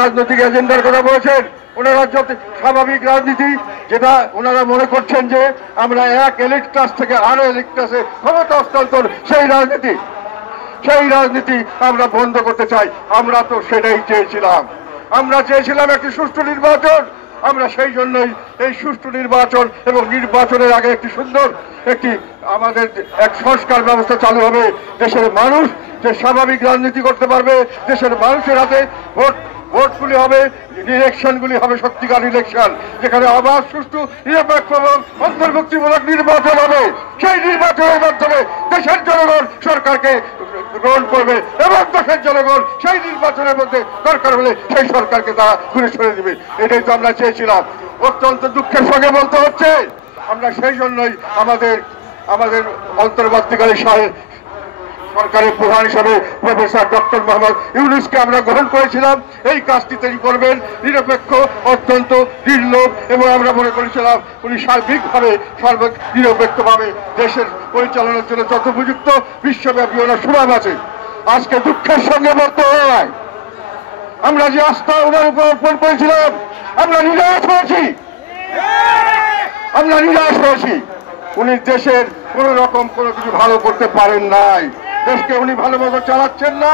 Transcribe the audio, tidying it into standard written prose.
রাজনৈতিক এজেন্ডার কথা বলেছেন। ওনারা স্বাভাবিক রাজনীতি, যেটা ওনারা মনে করছেন যে আমরা এক এলিট ক্লাস থেকে আরো এলিট ক্লাসে ক্ষমতা হস্তান্তর, সেই রাজনীতি আমরা বন্ধ করতে চাই। আমরা তো সেটাই চেয়েছিলাম। আমরা চেয়েছিলাম একটি সুষ্ঠু নির্বাচন। আমরা সেই জন্যই এই সুষ্ঠু নির্বাচন এবং নির্বাচনের আগে একটি সুন্দর আমাদের এক সংস্কার ব্যবস্থা চালু হবে। দেশের মানুষ যে স্বাভাবিক রাজনীতি করতে পারবে, দেশের মানুষের হাতে ভোটগুলি হবে, ইলেকশনগুলি হবে সত্যিকার ইলেকশন, যেখানে আবার সুষ্ঠু নিরপেক্ষ এবং অন্তর্ভুক্তিমূলক নির্বাচন হবে। সেই নির্বাচনের মাধ্যমে দেশের জনগণ সরকারকে গ্রহণ করবে এবং দেশের জনগণ সেই নির্বাচনের মধ্যে দরকার হলে সেই সরকারকে তারা ঘুরে সরে দিবে। এটাই তো আমরা চেয়েছিলাম। অত্যন্ত দুঃখের সঙ্গে বলতে হচ্ছে, আমরা সেই জন্যই আমাদের অন্তর্বর্তীকালীন সরকারের প্রধান হিসাবে প্রফেসর ডক্টর মোহাম্মদ ইউনূসকে আমরা গ্রহণ করেছিলাম। এই কাজটি তিনি করবেন নিরপেক্ষ, অত্যন্ত নির্লোভ, এবং আমরা মনে করেছিলাম উনি সার্বিকভাবে নিরপেক্ষভাবে দেশের পরিচালনার জন্য যত উপযুক্ত, বিশ্বব্যাপী ওনার সুনাম আছে। আজকে দুঃখের সঙ্গে বলতে হয়, আমরা যে আস্থা ওনার উপর অর্পণ করেছিলাম, আমরা নিরাশ হয়েছি। উনি দেশের কোন রকম কোনো কিছু ভালো করতে পারেন নাই। দেশকে উনি ভালো মতো চালাচ্ছেন না।